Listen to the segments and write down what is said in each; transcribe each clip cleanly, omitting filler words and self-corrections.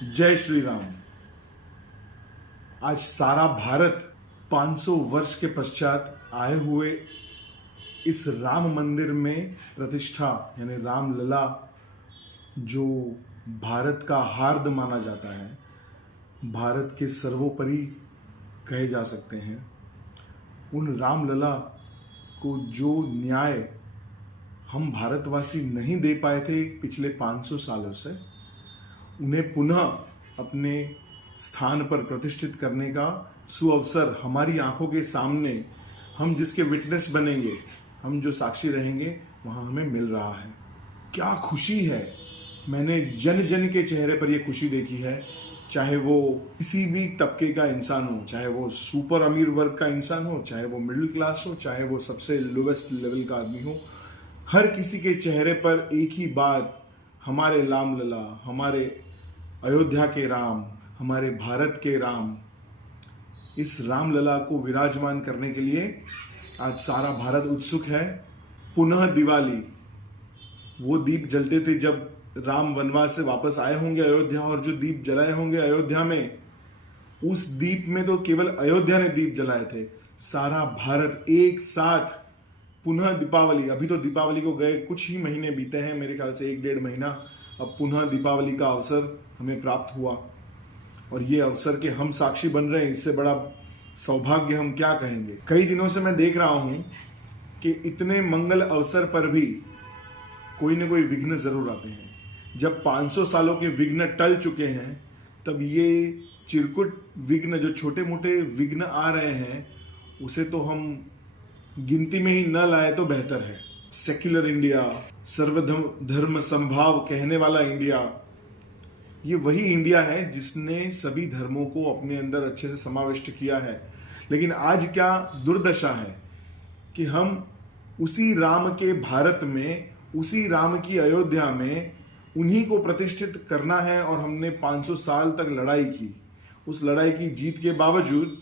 जय श्री राम। आज सारा भारत 500 वर्ष के पश्चात आए हुए इस राम मंदिर में प्रतिष्ठा यानी रामलला, जो भारत का हार्द माना जाता है, भारत के सर्वोपरि कहे जा सकते हैं, उन रामलला को जो न्याय हम भारतवासी नहीं दे पाए थे पिछले 500 सालों से, उन्हें पुनः अपने स्थान पर प्रतिष्ठित करने का सुअवसर हमारी आंखों के सामने, हम जिसके विटनेस बनेंगे, हम जो साक्षी रहेंगे, वहां हमें मिल रहा है। क्या खुशी है। मैंने जन जन के चेहरे पर यह खुशी देखी है, चाहे वो किसी भी तबके का इंसान हो, चाहे वो सुपर अमीर वर्ग का इंसान हो, चाहे वो मिडिल क्लास हो, चाहे वो सबसे लोवेस्ट लेवल का आदमी हो। हर किसी के चेहरे पर एक ही बात, हमारे रामलला, हमारे अयोध्या के राम, हमारे भारत के राम, इस रामलला को विराजमान करने के लिए आज सारा भारत उत्सुक है। पुनः दिवाली, वो दीप जलते थे जब राम वनवास से वापस आए होंगे अयोध्या, और जो दीप जलाए होंगे अयोध्या में, उस दीप में तो केवल अयोध्या ने दीप जलाए थे। सारा भारत एक साथ पुनः दीपावली, अभी तो दीपावली को गए कुछ ही महीने बीते हैं, मेरे ख्याल से 1-1.5 महीना, अब पुनः दीपावली का अवसर हमें प्राप्त हुआ और ये अवसर के हम साक्षी बन रहे हैं। इससे बड़ा सौभाग्य हम क्या कहेंगे। कई दिनों से मैं देख रहा हूं कि इतने मंगल अवसर पर भी कोई ना कोई विघ्न जरूर आते हैं। जब 500 सालों के विघ्न टल चुके हैं, तब ये चिरकुट विघ्न, जो छोटे मोटे विघ्न आ रहे हैं, उसे तो हम गिनती में ही न लाए तो बेहतर है। सेक्युलर इंडिया, सर्वधर्म संभाव कहने वाला इंडिया, ये वही इंडिया है जिसने सभी धर्मों को अपने अंदर अच्छे से समाविष्ट किया है। लेकिन आज क्या दुर्दशा है कि हम उसी राम के भारत में, उसी राम की अयोध्या में उन्हीं को प्रतिष्ठित करना है, और हमने 500 साल तक लड़ाई की। उस लड़ाई की जीत के बावजूद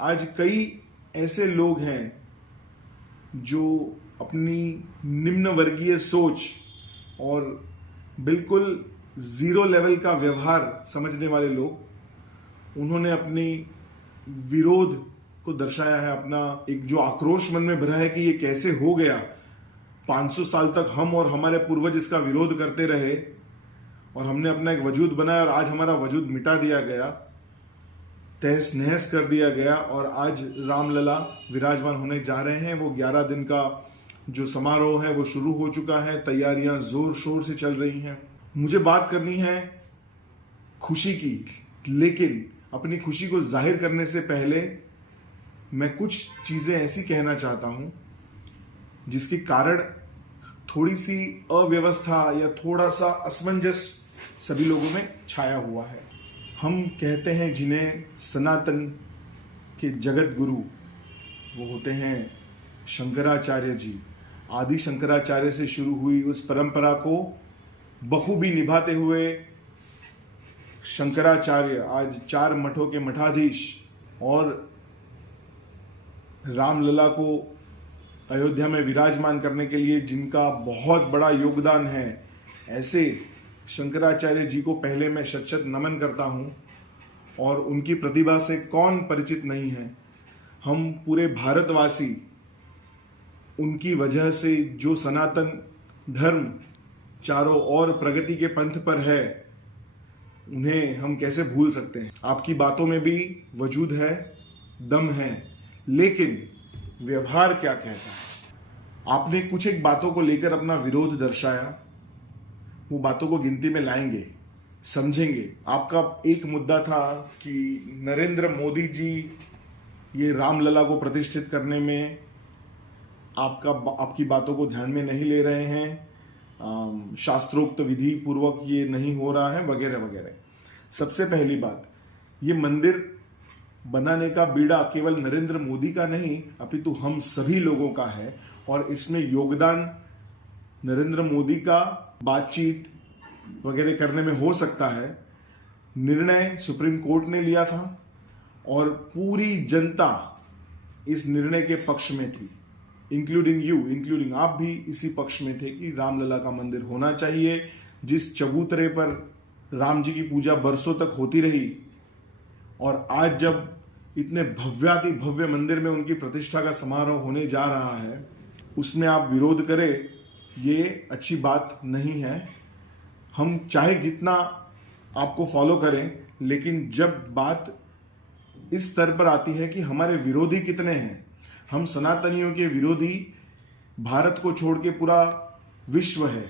आज कई ऐसे लोग हैं जो अपनी निम्न वर्गीय सोच और बिल्कुल जीरो लेवल का व्यवहार समझने वाले लोग, उन्होंने अपनी विरोध को दर्शाया है, अपना एक जो आक्रोश मन में भरा है कि ये कैसे हो गया। 500 साल तक हम और हमारे पूर्वज इसका विरोध करते रहे और हमने अपना एक वजूद बनाया, और आज हमारा वजूद मिटा दिया गया, तहस नहस कर दिया गया, और आज रामलला विराजमान होने जा रहे हैं। वो 11 दिन का जो समारोह है वो शुरू हो चुका है, तैयारियां जोर शोर से चल रही हैं। मुझे बात करनी है खुशी की, लेकिन अपनी खुशी को जाहिर करने से पहले मैं कुछ चीजें ऐसी कहना चाहता हूं जिसके कारण थोड़ी सी अव्यवस्था या थोड़ा सा असमंजस सभी लोगों में छाया हुआ है। हम कहते हैं जिन्हें सनातन के जगत गुरु, वो होते हैं शंकराचार्य जी। आदि शंकराचार्य से शुरू हुई उस परंपरा को बखूबी निभाते हुए शंकराचार्य आज 4 मठों के मठाधीश, और रामलला को अयोध्या में विराजमान करने के लिए जिनका बहुत बड़ा योगदान है, ऐसे शंकराचार्य जी को पहले मैं शत शत नमन करता हूं। और उनकी प्रतिभा से कौन परिचित नहीं है। हम पूरे भारतवासी उनकी वजह से जो सनातन धर्म चारों ओर प्रगति के पंथ पर है, उन्हें हम कैसे भूल सकते हैं। आपकी बातों में भी वजूद है, दम है, लेकिन व्यवहार क्या कहता है। आपने कुछ एक बातों को लेकर अपना विरोध दर्शाया, वो बातों को गिनती में लाएंगे, समझेंगे। आपका एक मुद्दा था कि नरेंद्र मोदी जी ये रामलला को प्रतिष्ठित करने में आपकी बातों को ध्यान में नहीं ले रहे हैं, शास्त्रोक्त विधि पूर्वक ये नहीं हो रहा है, वगैरह वगैरह। सबसे पहली बात, ये मंदिर बनाने का बीड़ा केवल नरेंद्र मोदी का नहीं, अपितु हम सभी लोगों का है, और इसमें योगदान नरेंद्र मोदी का बातचीत वगैरह करने में हो सकता है। निर्णय सुप्रीम कोर्ट ने लिया था और पूरी जनता इस निर्णय के पक्ष में थी, इंक्लूडिंग आप भी इसी पक्ष में थे कि रामलला का मंदिर होना चाहिए। जिस चबूतरे पर राम जी की पूजा बरसों तक होती रही, और आज जब इतने भव्याति भव्य मंदिर में उनकी प्रतिष्ठा का समारोह होने जा रहा है, उसमें आप विरोध करें, ये अच्छी बात नहीं है। हम चाहे जितना आपको फॉलो करें, लेकिन जब बात इस स्तर पर आती है कि हमारे विरोधी कितने हैं, हम सनातनियों के विरोधी भारत को छोड़ के पूरा विश्व है,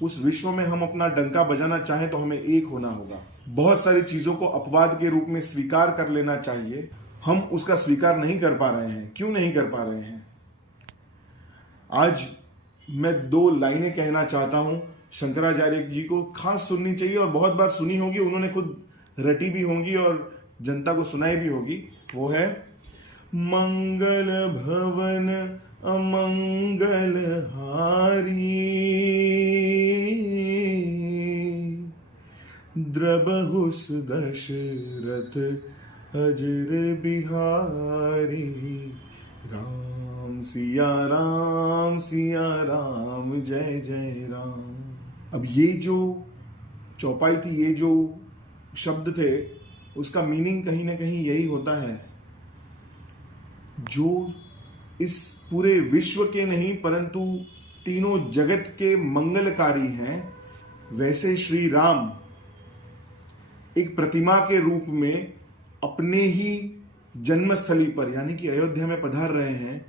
उस विश्व में हम अपना डंका बजाना चाहें तो हमें एक होना होगा। बहुत सारी चीजों को अपवाद के रूप में स्वीकार कर लेना चाहिए, हम उसका स्वीकार नहीं कर पा रहे हैं। क्यों नहीं कर पा रहे हैं? आज मैं 2 लाइनें कहना चाहता हूं, शंकराचार्य जी को खास सुननी चाहिए, और बहुत बार सुनी होगी, उन्होंने खुद रटी भी होंगी और जनता को सुनाई भी होगी। वो है, मंगल भवन अमंगल हारी, द्रबहुस दशरथ अजर बिहारी, राम सिया राम जय जय राम। अब ये जो चौपाई थी, ये जो शब्द थे, उसका मीनिंग कहीं ना कहीं यही होता है, जो इस पूरे विश्व के नहीं परंतु तीनों जगत के मंगलकारी हैं, वैसे श्री राम एक प्रतिमा के रूप में अपने ही जन्मस्थली पर यानी कि अयोध्या में पधार रहे हैं,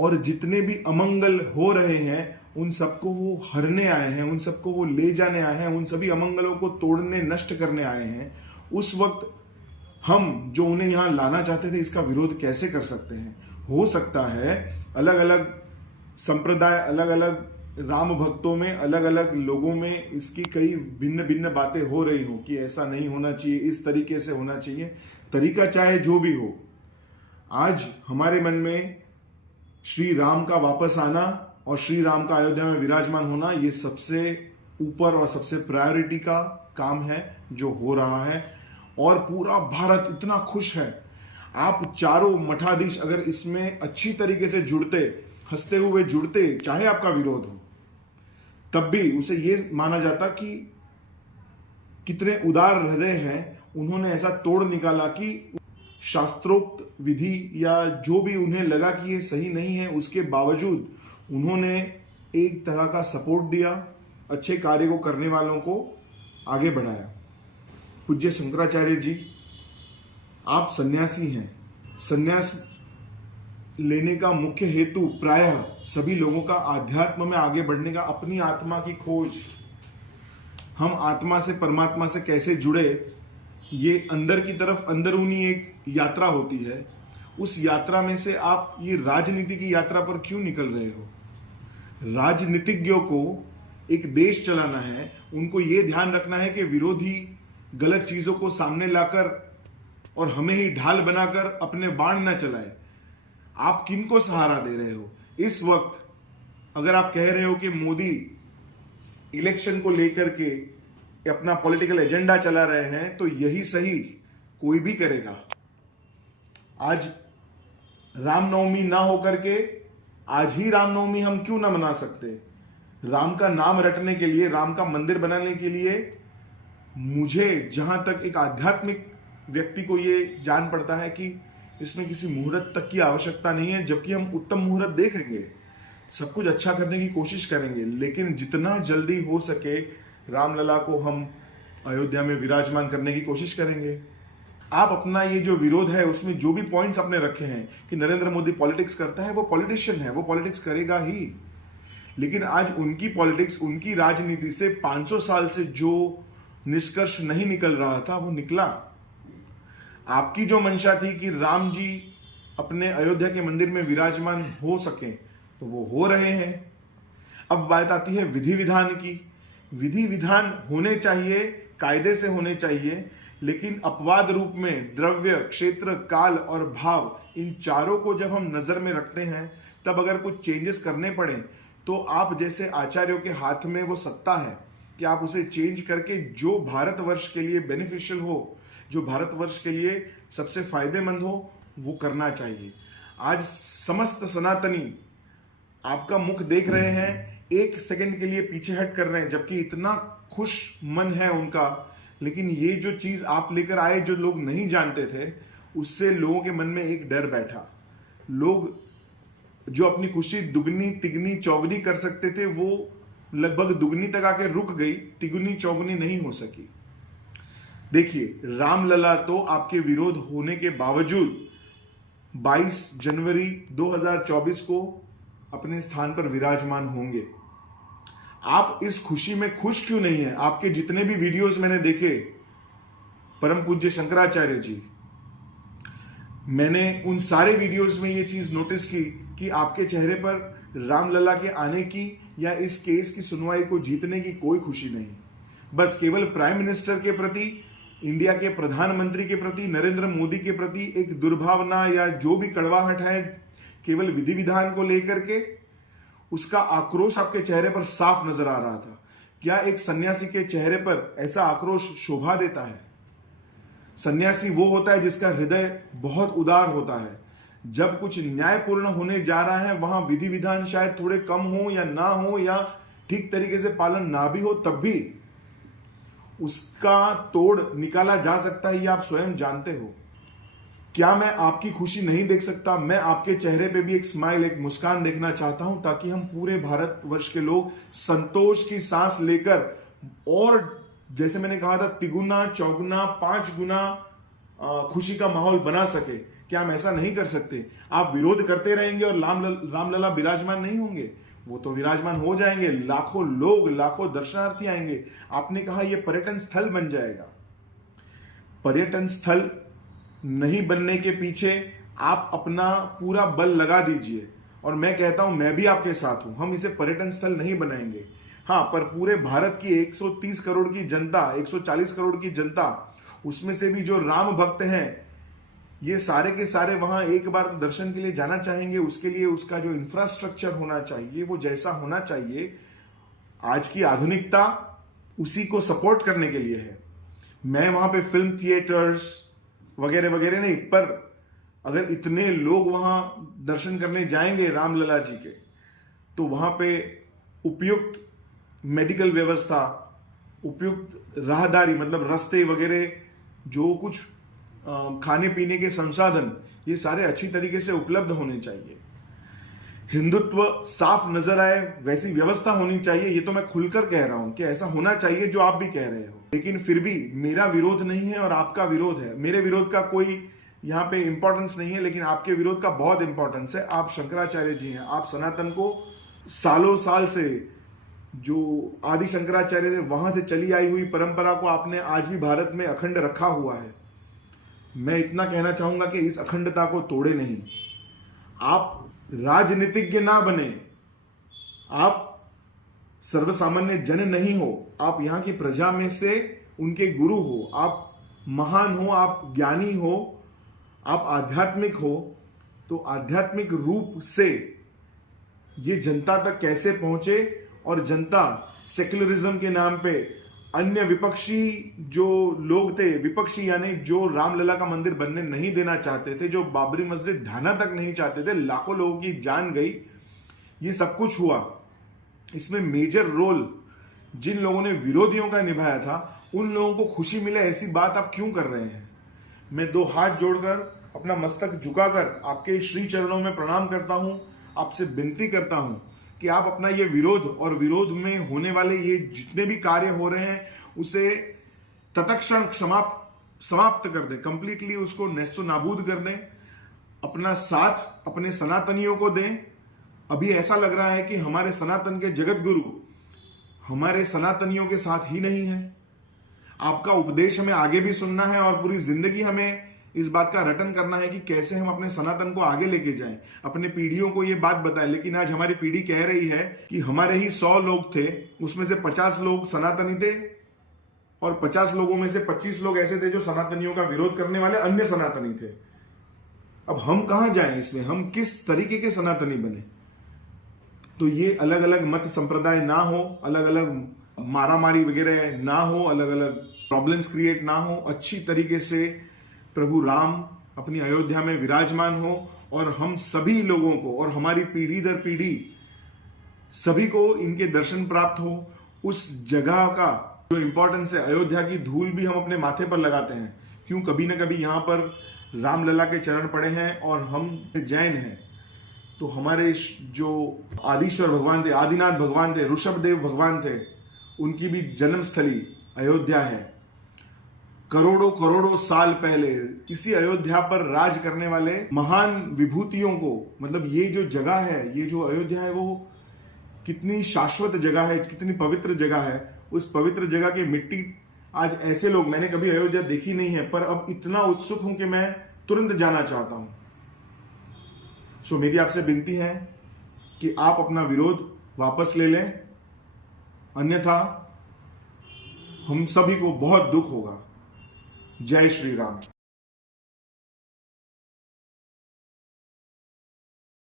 और जितने भी अमंगल हो रहे हैं उन सबको वो हरने आए हैं, उन सबको वो ले जाने आए हैं, उन सभी अमंगलों को तोड़ने नष्ट करने आए हैं। उस वक्त हम जो उन्हें यहां लाना चाहते थे, इसका विरोध कैसे कर सकते हैं? हो सकता है अलग अलग संप्रदाय, अलग अलग राम भक्तों में, अलग अलग लोगों में इसकी कई भिन्न भिन्न बातें हो रही हो कि ऐसा नहीं होना चाहिए, इस तरीके से होना चाहिए। तरीका चाहे जो भी हो, आज हमारे मन में श्री राम का वापस आना और श्री राम का अयोध्या में विराजमान होना, ये सबसे ऊपर और सबसे प्रायोरिटी का काम है जो हो रहा है। और पूरा भारत इतना खुश है। आप चारों मठाधीश अगर इसमें अच्छी तरीके से जुड़ते, हंसते हुए जुड़ते, चाहे आपका विरोध हो, तब भी उसे ये माना जाता कि कितने उदार हृदय हैं, उन्होंने ऐसा तोड़ निकाला कि शास्त्रोक्त विधि या जो भी उन्हें लगा कि ये सही नहीं है, उसके बावजूद उन्होंने एक तरह का सपोर्ट दिया, अच्छे कार्य को करने वालों को आगे बढ़ाया। पूज्य शंकराचार्य जी, आप सन्यासी हैं। सन्यास लेने का मुख्य हेतु प्रायः सभी लोगों का आध्यात्म में आगे बढ़ने का, अपनी आत्मा की खोज, हम आत्मा से परमात्मा से कैसे जुड़े, ये अंदर की तरफ अंदरूनी एक यात्रा होती है। उस यात्रा में से आप ये राजनीति की यात्रा पर क्यों निकल रहे हो? राजनीतिज्ञों को एक देश चलाना है, उनको ये ध्यान रखना है कि विरोधी गलत चीजों को सामने लाकर और हमें ही ढाल बनाकर अपने बाण न चलाए। आप किनको सहारा दे रहे हो? इस वक्त अगर आप कह रहे हो कि मोदी इलेक्शन को लेकर के अपना पॉलिटिकल एजेंडा चला रहे हैं, तो यही सही कोई भी करेगा। आज रामनवमी ना होकर के आज ही रामनवमी हम क्यों ना मना सकते? राम का नाम रटने के लिए, राम का मंदिर बनाने के लिए मुझे जहां तक एक आध्यात्मिक व्यक्ति को ये जान पड़ता है कि इसमें किसी मुहूर्त तक की आवश्यकता नहीं है, जबकि हम उत्तम मुहूर्त देखेंगे, सब कुछ अच्छा करने की कोशिश करेंगे, लेकिन जितना जल्दी हो सके रामलला को हम अयोध्या में विराजमान करने की कोशिश करेंगे। आप अपना ये जो विरोध है उसमें जो भी पॉइंट्स आपने रखे हैं कि नरेंद्र मोदी पॉलिटिक्स करता है, वो पॉलिटिशियन है, वो पॉलिटिक्स करेगा ही, लेकिन आज उनकी पॉलिटिक्स, उनकी राजनीति से 500 साल से जो निष्कर्ष नहीं निकल रहा था वो निकला। आपकी जो मंशा थी कि राम जी अपने अयोध्या के मंदिर में विराजमान हो सके, तो वो हो रहे हैं। अब बात आती है विधि विधान की। विधि विधान होने चाहिए, कायदे से होने चाहिए, लेकिन अपवाद रूप में द्रव्य, क्षेत्र, काल और भाव, इन चारों को जब हम नजर में रखते हैं, तब अगर कुछ चेंजेस करने पड़े तो आप जैसे आचार्यों के हाथ में वो सत्ता है कि आप उसे चेंज करके जो भारतवर्ष के लिए बेनिफिशियल हो, जो भारतवर्ष के लिए सबसे फायदेमंद हो, वो करना चाहिए। आज समस्त सनातनी आपका मुख देख रहे हैं, एक सेकंड के लिए पीछे हट कर रहे हैं, जबकि इतना खुश मन है उनका। लेकिन ये जो चीज आप लेकर आए जो लोग नहीं जानते थे, उससे लोगों के मन में एक डर बैठा। लोग जो अपनी खुशी दुगनी तिगनी चौगनी कर सकते थे, वो लगभग दुगनी तक आके रुक गई, तिगुनी चौगनी नहीं हो सकी। देखिए, रामलला तो आपके विरोध होने के बावजूद 22 जनवरी 2024 को अपने स्थान पर विराजमान होंगे। आप इस खुशी में खुश क्यों नहीं है? आपके जितने भी वीडियोस मैंने देखे, परम पूज्य शंकराचार्य जी, मैंने उन सारे वीडियोस में ये चीज नोटिस की कि आपके चेहरे पर रामलला के आने की या इस केस की सुनवाई को जीतने की कोई खुशी नहीं। बस केवल प्राइम मिनिस्टर के प्रति, इंडिया के प्रधानमंत्री के प्रति, नरेंद्र मोदी के प्रति एक दुर्भावना या जो भी कड़वाहट है केवल विधि विधान को लेकर के, उसका आक्रोश आपके चेहरे पर साफ नजर आ रहा था। क्या एक सन्यासी के चेहरे पर ऐसा आक्रोश शोभा देता है? सन्यासी वो होता है जिसका हृदय बहुत उदार होता है। जब कुछ न्यायपूर्ण होने जा रहा है, वहां विधि विधान शायद थोड़े कम हो या ना हो या ठीक तरीके से पालन ना भी हो, तब भी उसका तोड़ निकाला जा सकता है, ये आप स्वयं जानते हो। क्या मैं आपकी खुशी नहीं देख सकता? मैं आपके चेहरे पे भी एक स्माइल, एक मुस्कान देखना चाहता हूं, ताकि हम पूरे भारतवर्ष के लोग संतोष की सांस लेकर, और जैसे मैंने कहा था, तिगुना चौगुना 5 गुना खुशी का माहौल बना सके। क्या हम ऐसा नहीं कर सकते? आप विरोध करते रहेंगे और रामलला विराजमान नहीं होंगे? वो तो विराजमान हो जाएंगे। लाखों लोग, लाखों दर्शनार्थी आएंगे। आपने कहा यह पर्यटन स्थल बन जाएगा। पर्यटन स्थल नहीं बनने के पीछे आप अपना पूरा बल लगा दीजिए, और मैं कहता हूं, मैं भी आपके साथ हूं। हम इसे पर्यटन स्थल नहीं बनाएंगे, हाँ, पर पूरे भारत की 130 करोड़ की जनता, 140 करोड़ की जनता, उसमें से भी जो राम भक्त हैं, ये सारे के सारे वहां एक बार दर्शन के लिए जाना चाहेंगे। उसके लिए उसका जो इंफ्रास्ट्रक्चर होना चाहिए, वो जैसा होना चाहिए, आज की आधुनिकता उसी को सपोर्ट करने के लिए है। मैं वहां पे फिल्म थिएटर्स वगैरह वगैरह नहीं, पर अगर इतने लोग वहां दर्शन करने जाएंगे रामलला जी के, तो वहां पे उपयुक्त मेडिकल व्यवस्था, उपयुक्त राहदारी, मतलब रास्ते वगैरह, जो कुछ खाने पीने के संसाधन, ये सारे अच्छी तरीके से उपलब्ध होने चाहिए। हिंदुत्व साफ नजर आए वैसी व्यवस्था होनी चाहिए। ये तो मैं खुलकर कह रहा हूं कि ऐसा होना चाहिए, जो आप भी कह रहे हो। लेकिन फिर भी मेरा विरोध नहीं है और आपका विरोध है। मेरे विरोध का कोई यहां पे इंपॉर्टेंस नहीं है, लेकिन आपके विरोध का बहुत इंपॉर्टेंस है। आप शंकराचार्य जी हैं। आप सनातन को सालों साल से, जो आदि शंकराचार्य थे, वहां से चली आई हुई परंपरा को आपने आज भी भारत में अखंड रखा हुआ है। मैं इतना कहना चाहूंगा कि इस अखंडता को तोड़े नहीं। आप राजनीतिज्ञ ना बने, आप सर्वसामान्य जन नहीं हो, आप यहां की प्रजा में से उनके गुरु हो, आप महान हो, आप ज्ञानी हो, आप आध्यात्मिक हो। तो आध्यात्मिक रूप से ये जनता तक कैसे पहुंचे, और जनता सेक्युलरिज्म के नाम पे अन्य विपक्षी जो लोग थे, विपक्षी यानी जो रामलला का मंदिर बनने नहीं देना चाहते थे, जो बाबरी मस्जिद ढाना तक नहीं चाहते थे, लाखों लोगों की जान गई, ये सब कुछ हुआ। इसमें मेजर रोल जिन लोगों ने विरोधियों का निभाया था, उन लोगों को खुशी मिले, ऐसी बात आप क्यों कर रहे हैं? मैं 2 हाथ जोड़कर, अपना मस्तक झुकाकर आपके श्री चरणों में प्रणाम करता हूं, आपसे विनती करता हूं कि आप अपना ये विरोध और विरोध में होने वाले ये जितने भी कार्य हो रहे हैं, उसे तत्क्षण समाप्त कर दें, कंप्लीटली उसको नेस्तो नाबूद कर दें। अपना साथ अपने सनातनियों को दें। अभी ऐसा लग रहा है कि हमारे सनातन के जगत गुरु हमारे सनातनियों के साथ ही नहीं है। आपका उपदेश हमें आगे भी सुनना है, और पूरी जिंदगी हमें इस बात का रटन करना है कि कैसे हम अपने सनातन को आगे लेके जाएं, अपने पीढ़ियों को ये बात बताएं। लेकिन आज हमारी पीढ़ी कह रही है कि हमारे ही 100 लोग थे, उसमें से 50 लोग सनातनी थे, और 50 लोगों में से 25 लोग ऐसे थे जो सनातनियों का विरोध करने वाले अन्य सनातनी थे। अब हम कहां जाएं इसमें? हम किस तरीके के सनातनी बने? तो ये अलग अलग मत संप्रदाय ना हो, अलग अलग मारामारी वगैरह ना हो, अलग अलग प्रॉब्लम्स क्रिएट ना हो, अच्छी तरीके से प्रभु राम अपनी अयोध्या में विराजमान हो, और हम सभी लोगों को और हमारी पीढ़ी दर पीढ़ी सभी को इनके दर्शन प्राप्त हो। उस जगह का जो इंपॉर्टेंस है, अयोध्या की धूल भी हम अपने माथे पर लगाते हैं। क्यों? कभी ना कभी यहाँ पर रामलला के चरण पड़े हैं और हम जैन हैं, तो हमारे जो आदिश्वर भगवान थे, आदिनाथ भगवान थे, ऋषभदेव भगवान थे, उनकी भी जन्मस्थली अयोध्या है। करोड़ों करोड़ों साल पहले इसी अयोध्या पर राज करने वाले महान विभूतियों को, मतलब ये जो जगह है, ये जो अयोध्या है, वो कितनी शाश्वत जगह है, कितनी पवित्र जगह है। उस पवित्र जगह की मिट्टी, आज ऐसे लोग, मैंने कभी अयोध्या देखी नहीं है, पर अब इतना उत्सुक हूं कि मैं तुरंत जाना चाहता हूं। सो मेरी आपसे विनती है कि आप अपना विरोध वापस ले लें, अन्यथा हम सभी को बहुत दुख होगा। जय श्री राम।